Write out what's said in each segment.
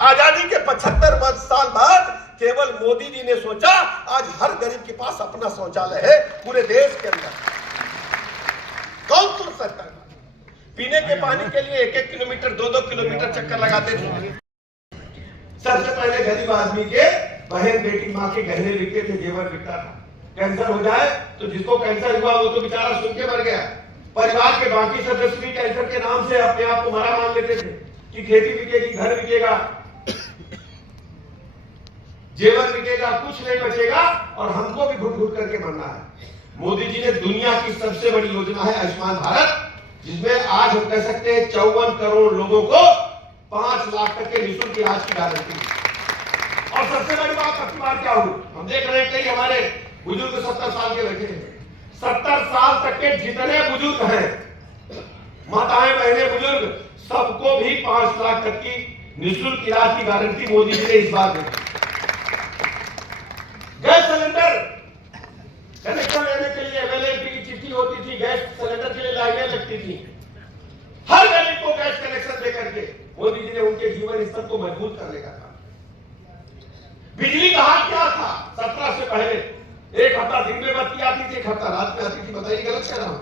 आजादी के 75 साल बाद केवल मोदी जी ने सोचा आज हर गरीब के पास अपना शौचालय है पूरे देश के अंदर। कौन सोच सकता है? पीने के पानी के लिए 1-1 किलोमीटर 2-2 किलोमीटर चक्कर लगाते थे। सबसे पहले गरीब आदमी के बहन बेटी माँ के गहने बिकते थे, जेवर बिकता था। कैंसर हो जाए तो जिसको कैंसर हुआ वो तो बेचारा सुन के मर गया। परिवार के बाकी सदस्य भी कैंसर के नाम से अपने आप को मरा मान लेते थे कि खेती बिकेगी, घर बिकेगा, जेवर बिकेगा, कुछ नहीं बचेगा और हमको भी घुट घुट करके मरना है। मोदी जी ने दुनिया की सबसे बड़ी योजना है आयुष्मान भारत, जिसमें आज हम कह सकते हैं 54 करोड़ लोगों को 5 लाख तक के निःशुल्क इलाज की गारंटी। और सबसे बड़ी बात अब की बार क्या हुई, हम देख रहे हैं कई हमारे बुजुर्ग 70 साल के बैठे हैं। 70 साल तक के जितने बुजुर्ग हैं, माताएं बहनें बुजुर्ग, सबको भी 5 लाख तक की निःशुल्क इलाज की गारंटी मोदी जी ने इस बार दी। गैस सिलेंडर कनेक्शन लेने के लिए एमएलए की चिट्ठी होती थी, गैस सिलेंडर के लिए लाइनें लगती थी। हर गरीब को गैस कनेक्शन देकर के मोदी जी ने उनके जीवन स्तर को मजबूत करने का काम। बिजली का हाल क्या था 17 से पहले? 1 हफ्ता दिन में बत्ती आती थी, 1 हफ्ता रात में आती थी। बताइए गलत कह रहा हूं?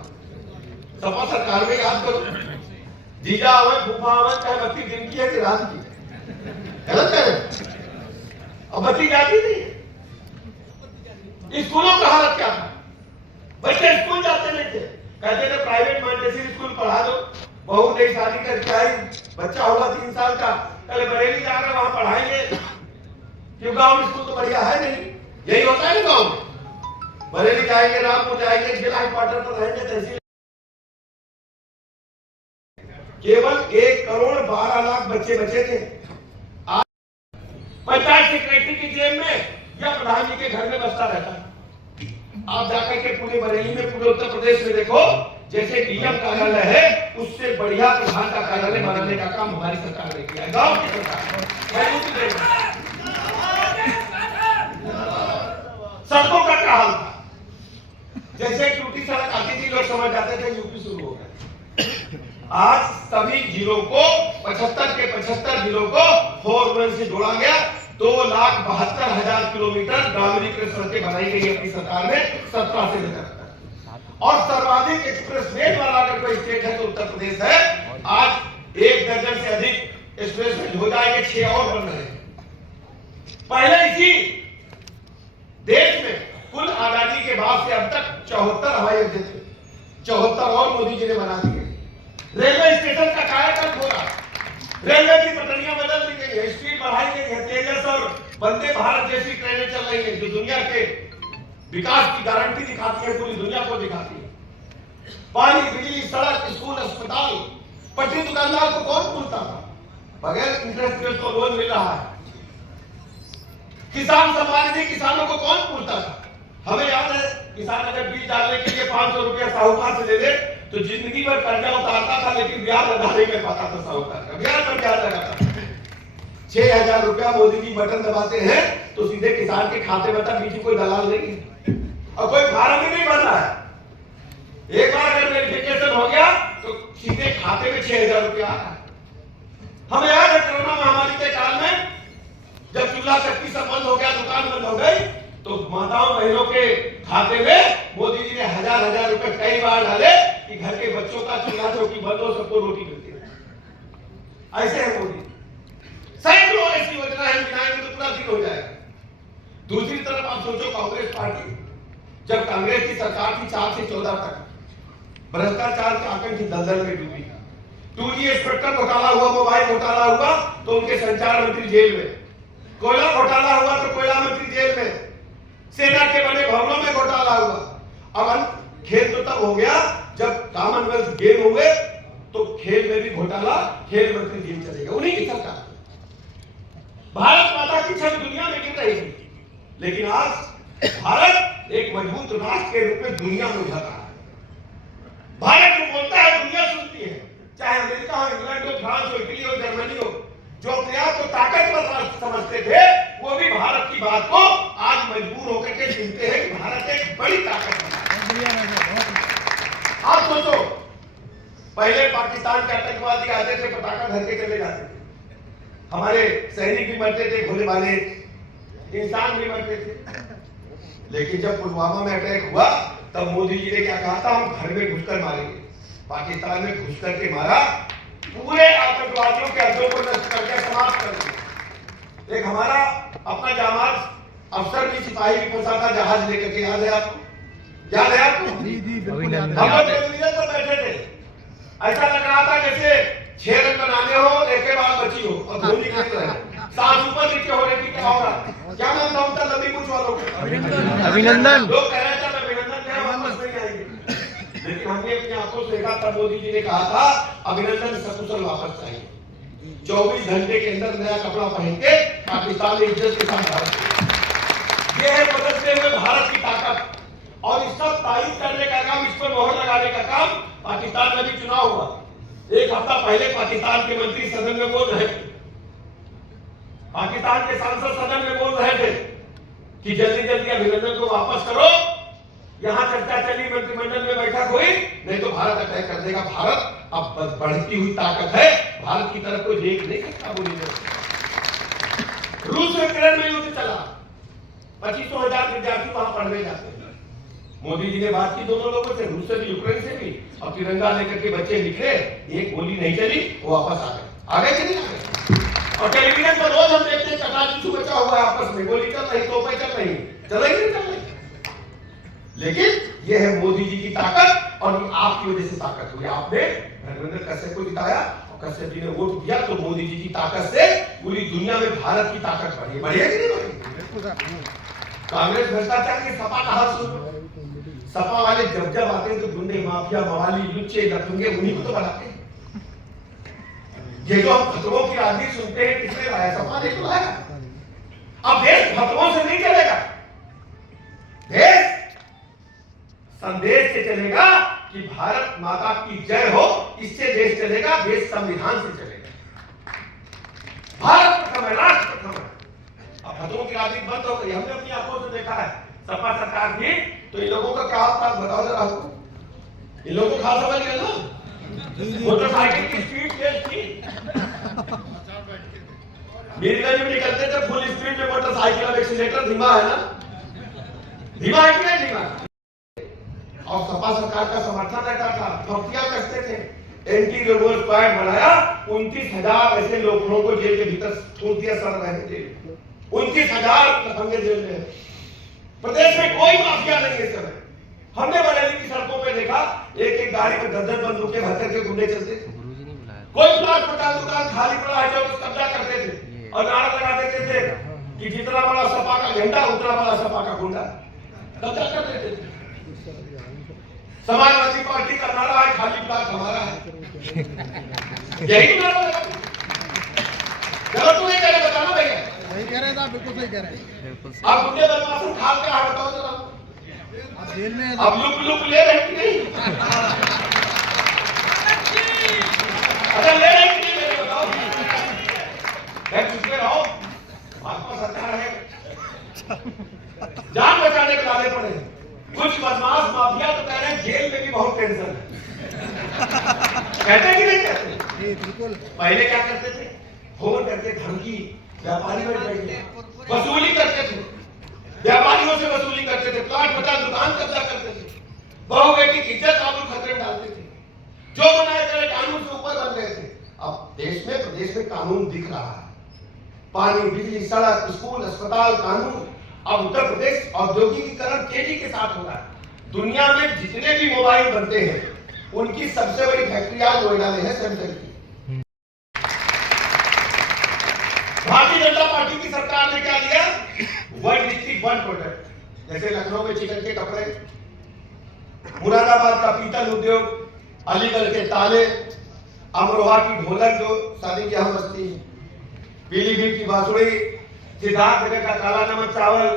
सपा सरकार में याद करो, जीजा आवन फूफा आवन, चाहे बत्ती दिन की है कि रात की, गलत कह रहे? अब बत्ती जाती नहीं। स्कूलों का हालत क्या था? बच्चे स्कूल जाते नहीं थे, कहते थे प्राइवेट मॉन्टेसरी स्कूल पढ़ा दो। बहू नई शादी करके आई, बच्चा होगा 3 साल का, कल बरेली जा रहे वहां पढ़ाएंगे, क्यों गांव में स्कूल तो बढ़िया है नहीं। यही होता है गांव में, बरेली जाएंगे, रामपुर जाएंगे, जिला हेडक्वार्टर पर रहेंगे, तहसील। केवल 1 करोड़ 12 लाख बच्चे बचे थे। आज पंचायत सेक्रेटरी की जेब में या प्रधान जी के घर में बसता रहता है। आप जाकर के पूरे बरेली में, पूरे उत्तर प्रदेश में देखो, जैसे डीएम कार्यालय है उससे बढ़िया प्रधान का कार्यालय बनाने का काम हमारी सरकार ने किया है, गांव की सरकार। सड़कों का क्या हाल था? जैसे टूटी सड़क आती थी लोग समझ जाते थे यूपी शुरू हो गया। आज सभी जिलों को 75 के 75 जिलों को 4 से जोड़ा गया। 2,72,000 किलोमीटर ग्रामीणीकृत सड़कें बनाई गई अपनी सरकार ने 17 से लेकर। और सर्वाधिक एक्सप्रेस वे वाला अगर कोई स्टेट है तो उत्तर प्रदेश है। आज 1 दर्जन से अधिक एक्सप्रेस वे हो जाएंगे, 6 और बन रहे हैं। पहले इसी देश में कुल आजादी के बाद से अब तक 74 हवाई अड्डे थे, 74 और मोदी जी ने बना दिए। रेलवे स्टेशन का कायाकल्प हो रहा है, रेलवे की पटरियां बदल दी गई है, स्पीड बढ़ाई गई है, तेजस और वंदे भारत जैसी ट्रेनें चल रही है जो दुनिया के विकास की गारंटी दिखाती है, पूरी दुनिया को दिखाती है। पानी, बिजली, सड़क, स्कूल, अस्पताल। पटरी दुकानदार को कौन पूछता था? बगैर इंटरेस्ट रेट को लोन मिल रहा है। किसान सम्मान निधि किसानों को कौन पूछता था? हमें याद है, किसान अगर बीज डालने के लिए 500 रुपया साहूकार से ले ले तो जिंदगी भर कर्जा उतारता था, लेकिन ब्याज अदा नहीं कर पाता था साहूकार का, ब्याज पर ब्याज लगाता था। 6,000 रुपया मोदी जी बटन दबाते हैं तो सीधे किसान के खाते में, तक बीच कोई दलाल नहीं है और कोई फार्म भी नहीं भर रहा है। एक बार अगर वेरिफिकेशन हो गया तो सीधे खाते में 6,000 रुपया आ रहा है। हमें याद है कोरोना महामारी के काल में जब चूल्हा शक्ति सब बंद हो गया, दुकान बंद हो गई, तो माताओं बहनों के खाते में मोदी जी ने 1,000 रुपए कई बार डाले कि घर के बच्चों का चूल्हा चौकी बंद हो, सबको रोटी मिलती है। ऐसे है मोदी। सैकड़ों ऐसी योजना है, गिनाएंगे तो पूरा दिन हो जाएगा। दूसरी तरफ आप सोचो, कांग्रेस पार्टी जब कांग्रेस की सरकार थी 4 से 14 तक, भ्रष्टाचार के आतंक की दलदल में डूबी। 2G स्पेक्ट्रम घोटाला हुआ, मोबाइल घोटाला हुआ तो उनके संचार मंत्री जेल में, कोयला घोटाला हुआ तो कोयला मंत्री जेल में, सेना के बने भवनों में घोटाला हुआ। अब खेल तो तब हो गया जब कॉमनवेल्थ गेम हुए तो खेल में भी घोटाला, खेल मंत्री जेल चले गए, उन्हीं की सरकार। भारत माता की छवि दुनिया में गिर रही थी, लेकिन आज भारत एक मजबूत राष्ट्र के रूप में दुनिया में उभर रहा है। भारत जो बोलता है दुनिया सुनती है, चाहे अमेरिका हो, इंग्लैंड हो, फ्रांस हो, इटली हो, जर्मनी हो। जो अपने आप को ताकतवर राष्ट्र समझते थे वो भी भारत की बात को आज मजबूर होकर के सुनते हैं कि भारत एक बड़ी ताकत है। आप सोचो, पहले पाकिस्तान के आतंकवादी आते थे, पटाखा धर के चले जाते थे। हमारे सैनिक भी मरते थे, भोले भाले इंसान भी मरते थे। लेकिन जब पुलवामा में अटैक हुआ तब मोदी जी ने क्या कहा था, हम घर में घुसकर मारेंगे। पाकिस्तान में घुस करके मारा, पूरे आतंकवादियों के अड्डों को नष्ट करके समाप्त कर दिया। एक हमारा अपना जामाज अफसर भी, सिपाही भी फंसा था जहाज लेकर के, याद है आपको? याद है आपको? जी बिल्कुल याद है। हम लोग टेलीविजन पर बैठे थे, ऐसा लग रहा था जैसे 6 रन बनाने हो, एक के बाद बची हो और धोनी खेल रहे हैं, सांस ऊपर नीचे हो रही थी। क्या होगा? क्या नाम था उनका लंबी पूंछ वालों का? अभिनंदन। लोग कह रहे थे अभिनंदन क्या वापस नहीं आएंगे, लेकिन हमने अपनी आंखों से देखा तब मोदी जी ने कहा था अभिनंदन सकुशल वापस चाहिए। 24 घंटे के अंदर नया कपड़ा पहन के पाकिस्तान ने इज्जत के साथ भारत, ये है बदलते हुए भारत की ताकत। और इसका तारीफ करने का काम, इस पर मोहर लगाने का काम, पाकिस्तान में भी चुनाव हुआ, एक हफ्ता पहले पाकिस्तान के मंत्री सदन में बोल रहे थे, पाकिस्तान के सांसद सदन में बोल रहे थे कि जल्दी जल्दी अभिनंदन को वापस करो। यहां चर्चा चली, मंत्रिमंडल में बैठक हुई, नहीं तो भारत अटैक कर देगा। भारत अब बढ़ती हुई ताकत है, भारत की तरफ कोई देख नहीं सकता। बोली रूस में यूक्रेन में युद्ध चला, 25,000 विद्यार्थी वहां पढ़ने जाते हैं। मोदी जी ने बात की दोनों लोगों से, रूस से भी यूक्रेन से भी, और तिरंगा लेकर के बच्चे निकले, एक गोली नहीं चली, वो वापस आ गए। आगे कि नहीं आ गए? और टेलीविजन पर रोज हम देखते हैं कटाचू बचा हुआ है आपस में, गोली चल रही, तोपें चल रही, चलेगी नहीं चल रही। लेकिन ये है मोदी जी की ताकत, और ये आपकी वजह से ताकत हुई। आपने धर्मेंद्र कश्यप को जिताया और कश्यप जी ने वोट दिया, तो मोदी जी की ताकत से पूरी दुनिया में भारत की ताकत बढ़ी। बढ़िया कि नहीं बढ़ी? कांग्रेस भ्रष्टाचार के सपा का हाथ सुनो, सपा वाले जब जब आते हैं तो गुंडे, माफिया, मवाली, लुच्चे, लफंगे उन्हीं को तो बनाते हैं। ये जो हम खतरों की राजनीति सुनते हैं, किसने लाया? सपा ने तो लाया। अब देश खतरों से नहीं चलेगा, देश संदेश से चलेगा कि भारत माता की जय हो, इससे देश चलेगा। देश संविधान से चलेगा। भारत प्रथम है, राष्ट्र प्रथम है। अब खतरों की राजनीति बंद हो गई, हमने अपनी आंखों से देखा है। सपा सरकार थी तो इन लोगों का क्या हाल था बताओ जरा आपको। इन लोगों को खास समझ गए ना, मोटरसाइकिल की स्पीड तेज थी, मीरगंज में निकलते थे फुल स्पीड में मोटरसाइकिल, अब एक्सीलेटर धीमा है ना, धीमा है कि नहीं धीमा? और सपा सरकार का समर्थन रहता था, मफ्तियां कसते थे, एंटी रोबोट स्क्वाड बनाया, 29,000 ऐसे लोगों को जेल के भीतर छोड़ दिया, सड़ रहे थे 29,000 लफंगे जेल में। प्रदेश में कोई माफिया नहीं है इस समय। हमने बरेली की सड़कों पे देखा, एक एक गाड़ी में 10-10 बंदूकें भर करके गुंडे चलते थे। कोई प्लाट मकान दुकान खाली पड़ा है जो कब्जा करते थे और नारा लगा देते थे कि जितना बड़ा सपा का झंडा उतना बड़ा सपा का गुंडा, कब्जा कर देते थे। समाजवादी पार्टी का नारा है खाली प्लाट हमारा है, यही नारा लगा। चलो तू नहीं कह रहे, बताना भैया। सही कह रहे हैं, बिल्कुल सही कह रहे हैं। आप गुंडे बदमाशों खाल क्या है बताओ जरा। अब जेल में अब लुक ले रहे कि नहीं? अच्छा ले रहे कि नहीं ले रहे बताओ। मैं चुपके रहो, भाजपा सरकार है, जान बचाने के लाने पड़े। कुछ बदमाश माफिया तो कह रहे हैं जेल में भी बहुत टेंशन है, कहते कि नहीं कहते? बिल्कुल। पहले क्या करते थे, फोन करके धमकी, व्यापारी बैठे वसूली करते थे, व्यापारियों से वसूली करते थे, प्लाट मकान दुकान कब्जा करते थे, बहू बेटी की इज्जत आबरू खतरे में डालते थे, जो बनाए करे कानून से ऊपर बन गए थे। अब देश में प्रदेश में कानून दिख रहा है, पानी, बिजली, सड़क, स्कूल, अस्पताल, कानून। अब उत्तर प्रदेश औद्योगिकीकरण तेजी के साथ हो रहा है। दुनिया में जितने भी मोबाइल बनते हैं उनकी सबसे बड़ी फैक्ट्री आज नोएडा में है, सैमसंग की। भारतीय जनता पार्टी की सरकार ने क्या दिया? One district one product. जैसे लखनऊ में चिकन के कपड़े, मुरादाबाद का पीतल उद्योग, अलीगढ़ के ताले, अमरोहा की ढोलक जो शादी की हम बजती, पीलीभीत की बांसुरी, सिद्धार्थनगर का काला नमक चावल,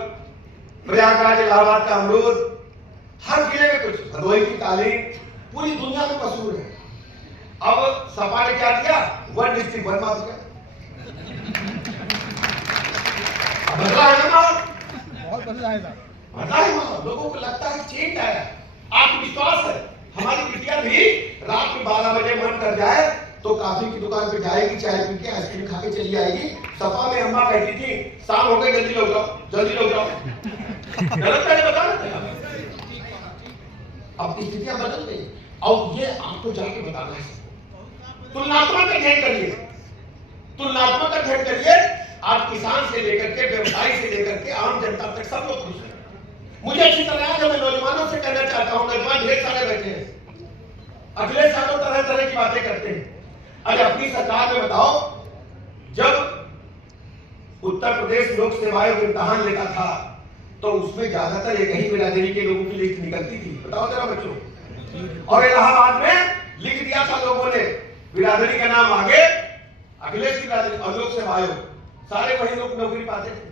प्रयागराज इलाहाबाद का अमरूद, हर जिले में कुछ, भदोही की तालीम पूरी दुनिया में मशहूर है। अब सपा ने क्या किया? One district one mafia. बदला है ना, बहुत बदला है, बदला है ना। लोगों को लगता है चेंज आया, आत्मविश्वास है। हमारी बिटिया भी रात में 12 बजे मन कर जाए तो कॉफी की दुकान पे जाएगी, चाय पी के आइसक्रीम खा के चली आएगी। सपा में अम्मा कहती थी शाम हो गई, जल्दी लौट जाओ, जल्दी लौट जाओ। गलत मैंने बता रहा। अब स्थितियां बदल गई और ये आपको जाके बताना है। तुलनात्मक अध्ययन करिए, तुलनात्मक अध्ययन करिए। आप किसान से लेकर के व्यवसायी से लेकर के आम जनता तक सब लोग खुश हैं। मुझे अच्छी तरह है, मैं नौजवानों से कहना चाहता हूं, नौजवान ढेर सारे बैठे हैं, अगले सालों तरह तरह की बातें करते हैं। अरे अपनी सरकार में बताओ, जब उत्तर प्रदेश लोक सेवा आयोग इम्तिहान लेता था तो उसमें ज्यादातर एक ही बिरादरी के लोगों की लिस्ट निकलती थी। बताओ जरा बच्चों। और इलाहाबाद में लिख दिया था लोगों ने, बिरादरी का नाम आगे, अखिलेश की बिरादरी और लोक सेवा आयोग, सारे वही लोग नौकरी पाते थे।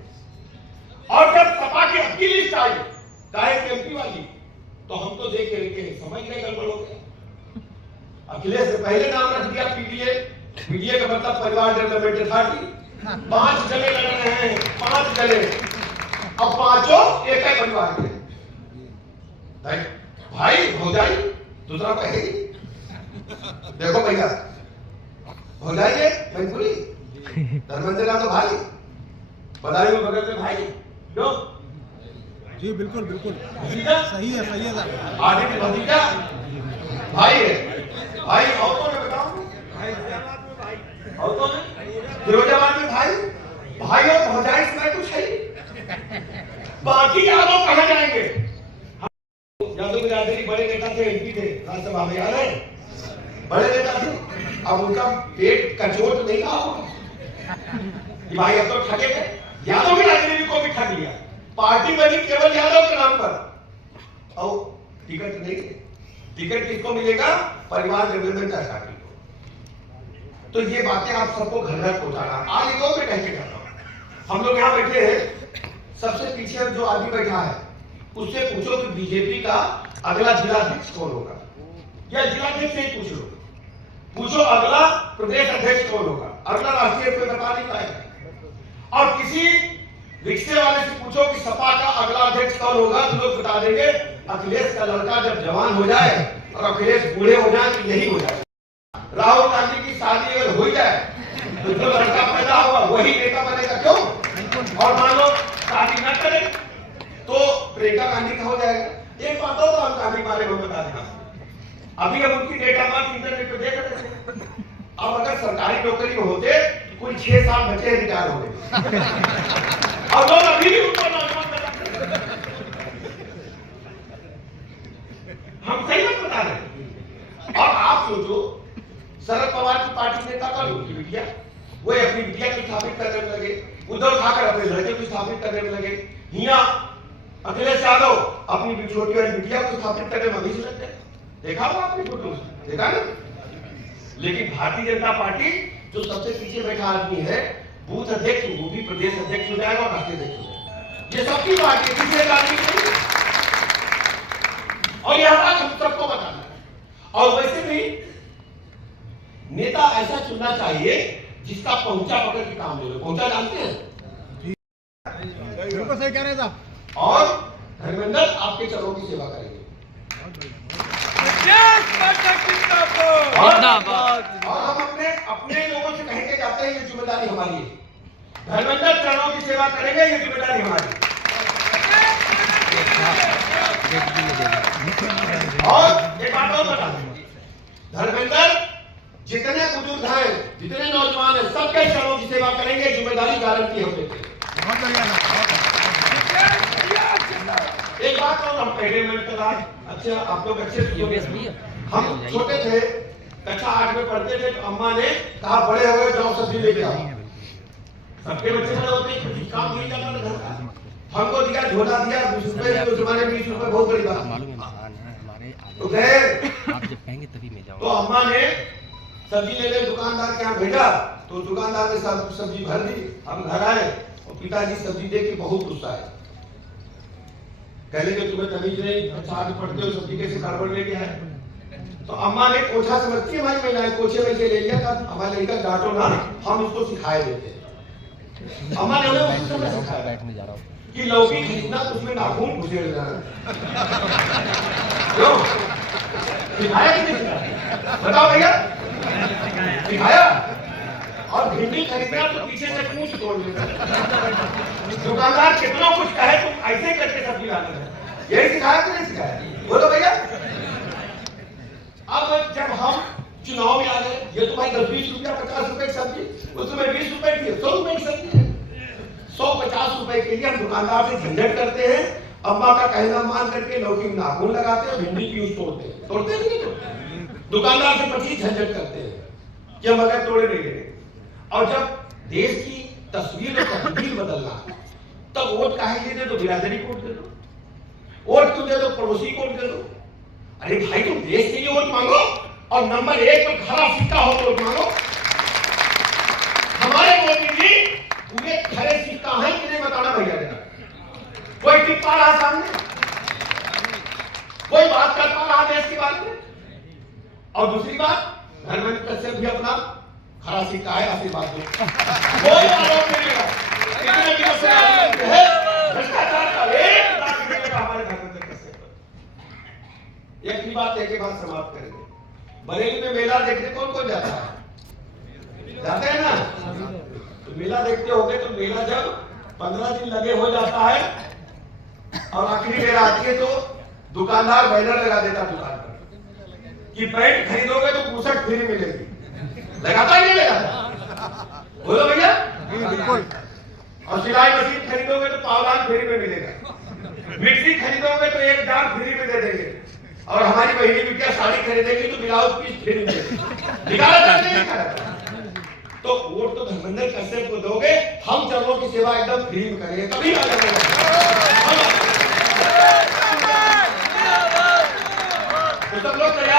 और जब सपा की अपनी लिस्ट आई, चाहे एमपी वाली, तो हम तो देख के समझ गए गड़बड़ हो गया। अखिलेश ने पहले नाम रख दिया पीडीए, पीडीए का मतलब परिवार डेवलपमेंट अथॉरिटी। 5 जने लड़ रहे हैं, 5 जने, अब पांचों एक ही परिवार के भाई भौजाई, दूसरा को है। देखो भैया, भौजाई है मैनपुरी, धर्मेंद्र नाम तो भाई, बदायूं बगल में भाई, लो जी बिल्कुल बिल्कुल सही है सर। आदित्य भतीजा भाई है, भाई और कौन है बताओ? भाई और कौन है? फिरोजाबाद में भाई, भाई और भौजाई इसमें कुछ है। बाकी यादव कहाँ जाएंगे? यादव बिरादरी बड़े नेता थे, एमपी थे, राज्यसभा में, याद है? बड़े नेता थे, अब उनका पेट का चोट नहीं रहा होगा। भाई अब तो ठगे गए, यादव बिरादरी को भी ठग लिया, पार्टी बनी केवल यादव के नाम पर, और टिकट नहीं है। टिकट किसको मिलेगा? परिवार डेवलपमेंट अथॉरिटी को। तो ये बातें आप सबको घर घर पहुंचाना। आज एक और मैं कह के जाता हूं, हम लोग यहाँ बैठे हैं, सबसे पीछे जो आदमी बैठा है उससे पूछो कि बीजेपी का अगला जिलाध्यक्ष कौन होगा, या जिलाध्यक्ष से ही पूछ लो, पूछो अगला प्रदेश अध्यक्ष कौन होगा, अगला राष्ट्रीय कोई बता नहीं पाएगा। और किसी रिक्शे वाले से पूछो कि सपा का अगला अध्यक्ष कौन होगा, तो लोग बता देंगे अखिलेश का लड़का जब जवान हो जाए और अखिलेश बूढ़े हो जाए तो यही हो जाए। राहुल गांधी की शादी अगर हो जाए तो जो लड़का पैदा होगा वही नेता बनेगा। क्यों? और मान लो शादी न करे तो प्रियंका गांधी का हो जाएगा। एक बात और राहुल गांधी बारे में बता देना, अभी हम उनकी डेट ऑफ बर्थ इंटरनेट पे देख रहे थे। अब अगर सरकारी नौकरी में होते कुल 6 साल बचे रिटायर हो गए, और लोग अभी भी उनको नौजवान हम सही बात बता रहे। और आप सोचो, शरद पवार की पार्टी नेता कौन उनकी बिटिया, वो अपनी बिटिया को स्थापित करने में लगे, उद्धव ठाकरे अपने लड़के को स्थापित करने में लगे, हिया अखिलेश यादव अपनी छोटी वाली बिटिया को स्थापित करने में अभी से लग गए। देखा होगा आपने फोटो, देखा ना? लेकिन भारतीय जनता पार्टी जो सबसे पीछे बैठा आदमी है, बूथ अध्यक्ष, वो भी प्रदेश अध्यक्ष हो जाएगा और राष्ट्रीय अध्यक्ष हो जाएगा। ये सबकी पार्टी है, और यह बात हम सबको बताना है। और वैसे भी नेता ऐसा चुनना चाहिए जिसका पहुंचा पकड़ के काम ले लो। पहुंचा जानते हैं? बिल्कुल सही कह रहे हैं साहब। और धर्मेंद्र आपके चरणों की सेवा करेंगे। और हम अपने लोगों से कह के जाते हैं, ये जिम्मेदारी हमारी है। धर्मेंद्र चरणों की सेवा करेंगे, ये जिम्मेदारी हमारी। और एक बात और बता दें, धर्मेंद्र जितने बुजुर्ग हैं, जितने नौजवान हैं, सबके चरणों की सेवा करेंगे, जिम्मेदारी गारंटी हम लेते हैं। बहुत बढ़िया। एक बात और हम पहले में अच्छा आप लोग अच्छे सुनोगे। हम छोटे थे, कक्षा 8 में पढ़ते थे, तो अम्मा ने कहा बड़े हो गए जाओ सब्जी लेके आओ। सबके बच्चे बड़े होते हैं, कुछ काम नहीं जाता ना घर का। हमको दिया, झोला दिया, 20 रुपए, उस जमाने में 20 रुपए बहुत बड़ी बात। तो गए, आप जब कहेंगे तभी मैं जाऊंगा। तो अम्मा ने सब्जी लेने दुकानदार के यहाँ भेजा, तो दुकानदार ने सब्जी भर दी। हम घर आए और पिताजी सब्जी देख के बहुत गुस्सा है, कहले कि तुम्हें तमीज नहीं, साथ पढ़ते हो, सब्जी कैसे गड़बड़ लेके आए। तो अम्मा ने कोठा समझती है भाई, मैंने कोठे में से ले लिया था, हमारे लड़का डांटो ना, हम उसको सिखाए देते। अम्मा ने हमें उस समय सिखाया बैठने जा रहा हूँ कि लौकी खरीदना तो उसमें नाखून घुसेड़ देना। क्यों सिखाया कि नहीं सिखाया? बताओ भैया। दिखाया। और भिंडी खरीदना तो पीछे से पूछ तोड़ लेता। दुकानदार कितना कुछ कहे तुम ऐसे करके सब्जी लाने हैं, यही सिखाया कि नहीं सिखाया? बोलो भैया। अब जब हम चुनाव में आ गए, ये तो भाई 10-20 रुपया 50 रुपए की सब्जी, उसमें 20 रुपए की 100 रुपए की सब्जी है। 150 रुपए के लिए हम दुकानदार से झंझट करते हैं, अम्मा का कहना मान करके लौकी में नाखून लगाते हैं, भिंडी की तोड़ते हैं, तोड़ते हैं नहीं तोड़ते? दुकानदार से 25 झंझट करते हैं कि हम अगर तोड़े नहीं देंगे। और जब देश की तस्वीर और तकदीर बदलना तब वोट काहे के दे दो, बिरादरी को वोट दे दो, वोट क्यों दे दो, पड़ोसी को वोट दे दो। अरे भाई तुम देश के लिए वोट मांगो और नंबर 1 पर खरा सिक्का हो तो वोट मांगो। हमारे मोदी जी पूरे खरे सिक्का है कि नहीं बताना भैया जरा। कोई टिप पा रहा सामने, कोई बात कर पा रहा देश के बारे में। और दूसरी बात, धर्मेंद्र कश्यप भी अपना खरा सिक्का है, आशीर्वाद दो, कोई आरोप नहीं लगा। कितने दिनों से है भ्रष्टाचार का एक दाग मिलेगा हमारे धर्मेंद्र कश्यप पर। एक ही बात एक बात समाप्त करेंगे। बरेली में मेला देखने कौन कौन जाता है? जाते हैं ना? तो मेला देखते होंगे तो मेला जब 15 दिन लगे हो जाता है और आखिरी मेला आती है तो दुकानदार बैनर लगा देता दुकान पर कि पैंट खरीदोगे तो 62 फ्री मिलेगी। लगाता ही नहीं लगाता? बोलो भैया। बिल्कुल। और सिलाई मशीन खरीदोगे तो पावदान फ्री में मिलेगा, मिक्सी खरीदोगे तो 1 जार फ्री में दे देंगे, और हमारी बहनी बिटिया साड़ी खरीदेगी तो ब्लाउज पीस फ्री में देगी। निकाला था नहीं निकाला? तो वोट तो धर्मेंद्र कश्यप को दोगे, हम चरणों की सेवा एकदम फ्री में करेंगे, तभी तो सब लोग तैयार